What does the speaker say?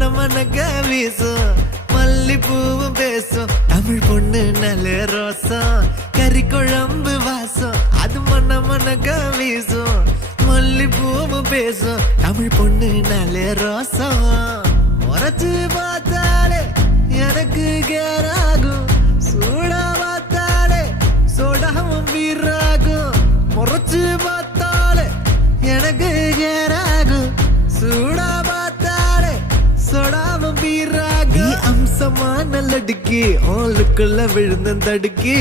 மன மனக்க வீசும் மல்லிப்பூவும் பேசும் தமிழ் பொண்ணு நல்ல ரோசம் கறி குழம்பு வாசம் அது மன மனக்க வீசும் மல்லிப்பூவும் பேசும் தமிழ் பொண்ணு நல்ல ரோசம் முறைச்சு பார்த்தாலே எனக்கு கேராகும் சூடா பார்த்தாலே சோடாவும் வீராகும் முறைச்சு பார்த்தாலே எனக்கு கேராகும் சூடா பார்த்தாலே சோடாவும் வீராகும் நீ அம்சமான லடுக்கி ஆளுக்குள்ள விழுந்த தடுக்கி